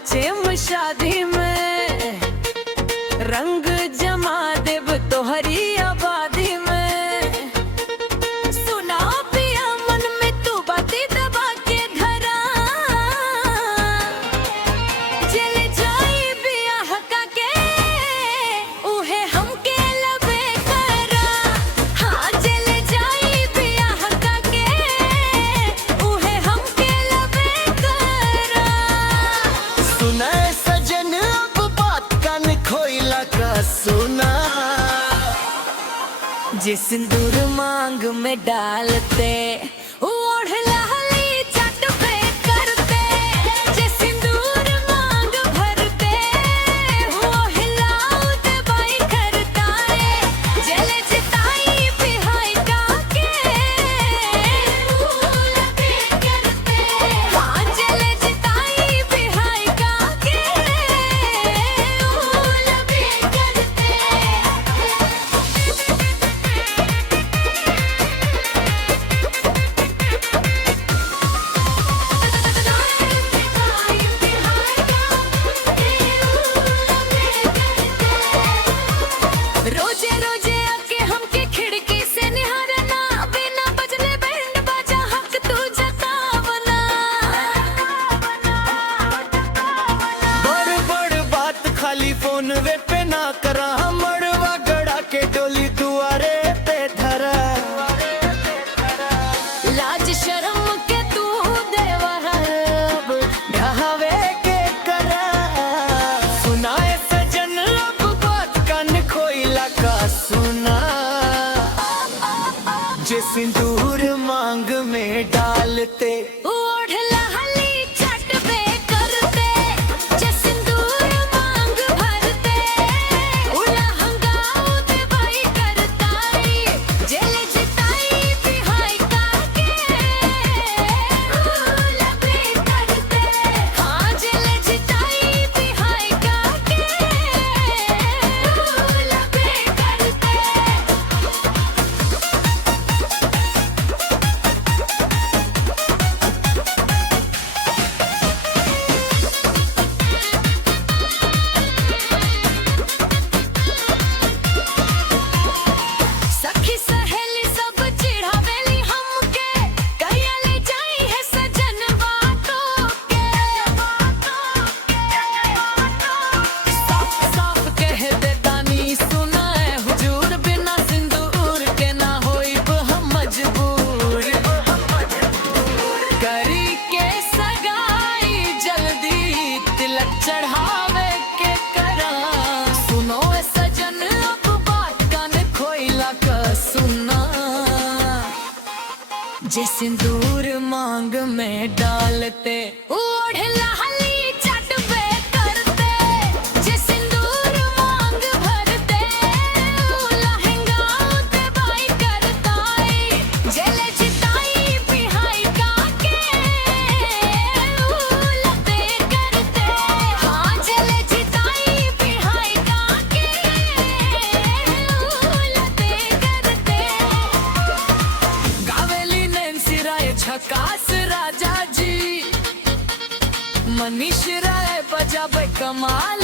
नाचे शादी में, रंग जमा देव तोहरी आबादी में। सुना पिया मन में तू बाती दबा के धरा, चले जाई बिया हका के उहे हमके लबे करा। हाँ चले जाई बिया हका के उहे हमके लबे करा। सुना सजन अब बात कान खोइला का सुना, जे सिंदूर मांग में डालते ओढ़ लहली चट पे करते। जे सिंदूर मांग भरते वो हिलाऊ दे बाई करता रे। जले जिताई बिहाई डाके फूल पे करते। हाँ जले जिताई बिहाई डाके फूल पे करते। रोजे रोजे आके हमके खिड़की से निहारना, बिना बजने बैंड बाजा हक तू जतावना। बड़ बड़ बात खाली फोन वे पे ना करा। मड़वा गड़ा के डोली दुआरे पे धरा। लाज शर्म के तू देवरा अब ढहावे के करा। सुनाए सजन अब बात कान खोइला का सुना, जे सिंदूर मांग में डालते ओढ़ लहली चट पे करते। जे सिंदूर मांग भरते उला हंगाऊ दे बाई करताई। जेले जिताई बिहाई काके फूल पे करते। हाँ जेले जिताई बिहाई काके फूल पे करते। सखी सहेली सब चिढ़ावेली हमके, कहिया ले जाई है सजन बातों के। साफ साफ कह दे तानी सुनाए हुजूर, बिना सिंदूर के ना होइब हम मजबूर। करी के सगाई जल्दी तिलक चढ़ावे के करा। सुनो ए सजन अब बात कान खोइला का सुना, जे सिंदूर मांग में डालते ओढ़ लहली चट पे करते। जे सिंदूर मांग भरते उला हंगाऊ दे बाई करताई। जेले जिताई बिहाई काके फूल पे करते। हाँ जेले जिताई बिहाई काके फूल पे करते। गावेली नैन्सी राय झकास राजा जी, मनीष राय बजाबे कमाल